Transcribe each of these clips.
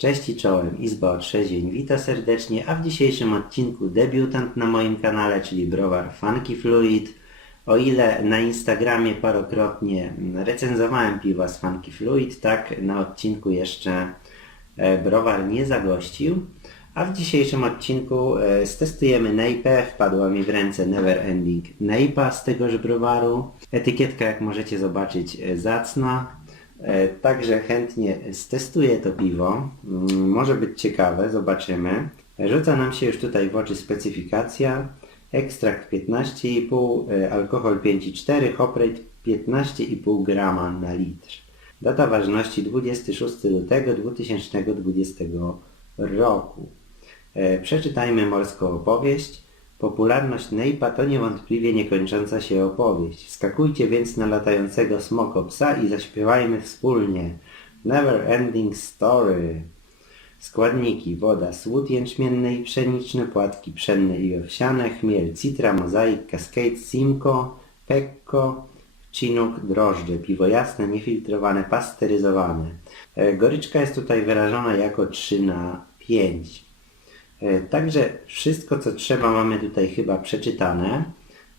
Cześć i czołem, Izba Otrzeźwień wita serdecznie, a w dzisiejszym odcinku debiutant na moim kanale, czyli browar Funky Fluid. O ile na Instagramie parokrotnie recenzowałem piwa z Funky Fluid, tak na odcinku jeszcze e, browar nie zagościł. A w dzisiejszym odcinku e, stestujemy Neipe. Wpadła mi w ręce Never Ending Neipa z tegoż browaru. Etykietka, jak możecie zobaczyć, e, zacna. E, Także chętnie stestuję to piwo. Mm, Może być ciekawe, zobaczymy. Rzuca nam się już tutaj w oczy specyfikacja. Ekstrakt 15,5, e, alkohol 5,4, hop rate 15,5 grama na litr. Data ważności 26 lutego 2020 roku. E, Przeczytajmy morską opowieść. Popularność Neipa to niewątpliwie niekończąca się opowieść. Skakujcie więc na latającego smoko psa i zaśpiewajmy wspólnie. Never ending story. Składniki woda, słód jęczmienny i pszeniczny, płatki pszenne i owsiane, chmiel, citra, mozaik, cascade, simco, pekko, chinook, drożdże, piwo jasne, niefiltrowane, pasteryzowane. E, Goryczka jest tutaj wyrażona jako 3 na 5. E, Także wszystko co trzeba mamy tutaj chyba przeczytane,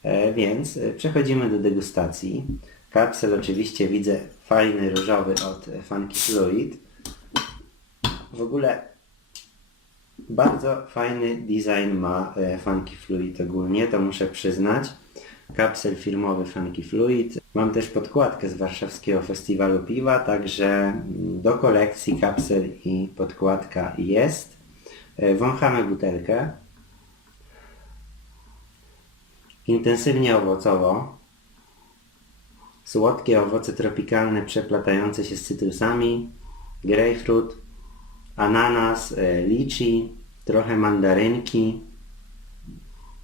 e, więc e, przechodzimy do degustacji. Kapsel oczywiście widzę fajny różowy od Funky Fluid. W ogóle bardzo fajny design ma Funky Fluid ogólnie, to muszę przyznać. Kapsel firmowy Funky Fluid. Mam też podkładkę z warszawskiego festiwalu piwa, także do kolekcji kapsel i podkładka jest. E, Wąchamy butelkę. Intensywnie owocowo. Słodkie owoce tropikalne przeplatające się z cytrusami. Grapefruit, ananas, e, liczy, trochę mandarynki.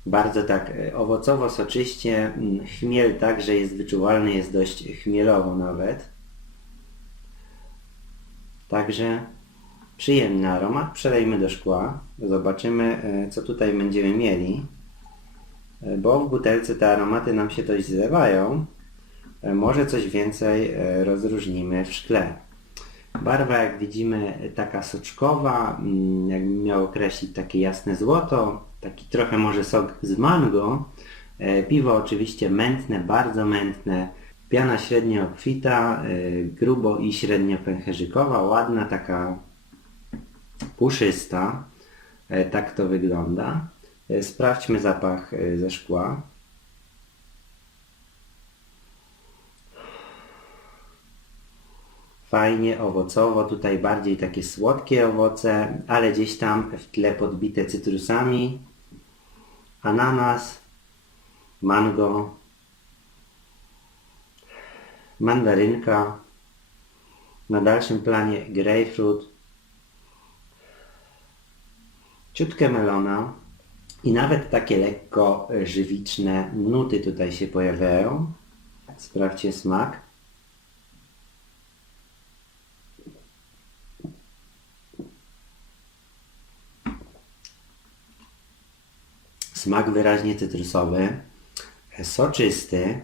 Bardzo tak e, owocowo, soczyście. Mm, Chmiel także jest wyczuwalny, jest dość chmielowo nawet. Także przyjemny aromat. Przelejmy do szkła. Zobaczymy, e, co tutaj będziemy mieli. E, Bo w butelce te aromaty nam się dość zlewają. E, Może coś więcej rozróżnimy w szkle. Barwa, jak widzimy, taka soczkowa, mm, jakbym miał określić takie jasne złoto, taki trochę może sok z mango. Piwo oczywiście mętne, bardzo mętne. Piana średnio obfita, grubo i średnio pęcherzykowa, ładna, taka puszysta. E, Tak to wygląda. E, Sprawdźmy zapach e, ze szkła. Fajnie, owocowo, tutaj bardziej takie słodkie owoce, ale gdzieś tam w tle podbite cytrusami. Ananas, mango, mandarynka, na dalszym planie grapefruit, ciutkę melona i nawet takie lekko e, żywiczne nuty tutaj się pojawiają. Sprawdźcie smak. Smak wyraźnie cytrusowy, e, soczysty.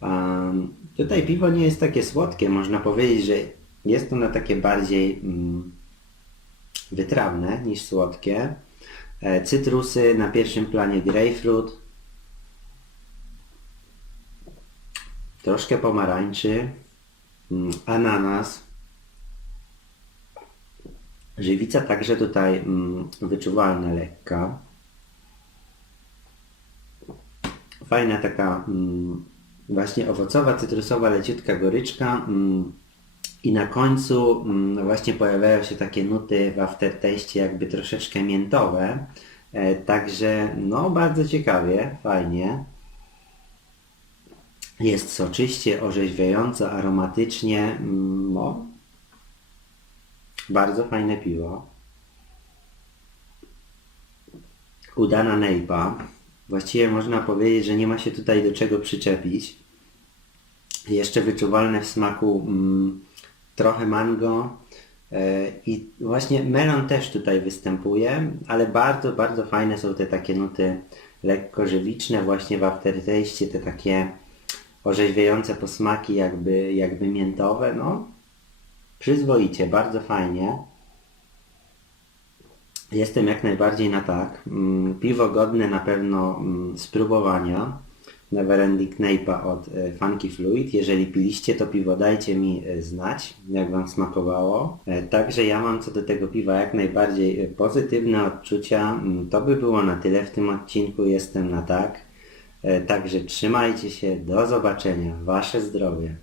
Um, tutaj piwo nie jest takie słodkie, można powiedzieć, że jest ono takie bardziej mm, wytrawne niż słodkie. E, Cytrusy na pierwszym planie grapefruit. Troszkę pomarańczy. mm, Ananas. Żywica także tutaj mm, wyczuwalna lekka. Fajna taka mm, właśnie owocowa, cytrusowa, leciutka goryczka. I na końcu mm, właśnie pojawiają się takie nuty w aftertaście jakby troszeczkę miętowe. E, Także no bardzo ciekawie, fajnie. Jest soczyście, orzeźwiająco, aromatycznie. mm, No, bardzo fajne piwo. Udana Neipa. Właściwie można powiedzieć, że nie ma się tutaj do czego przyczepić. Jeszcze wyczuwalne w smaku mm, trochę mango. e, I właśnie melon też tutaj występuje, ale bardzo, bardzo fajne są te takie nuty lekko żywiczne właśnie w aftertaście, te takie orzeźwiające posmaki jakby, jakby miętowe, no przyzwoicie, bardzo fajnie. Jestem jak najbardziej na tak. Mm, Piwo godne na pewno mm, spróbowania. Neverending Nape'a od e, Funky Fluid. Jeżeli piliście to piwo, dajcie mi e, znać, jak Wam smakowało. E, Także ja mam co do tego piwa jak najbardziej pozytywne odczucia. Mm, To by było na tyle w tym odcinku. Jestem na tak. Także trzymajcie się. Do zobaczenia. Wasze zdrowie.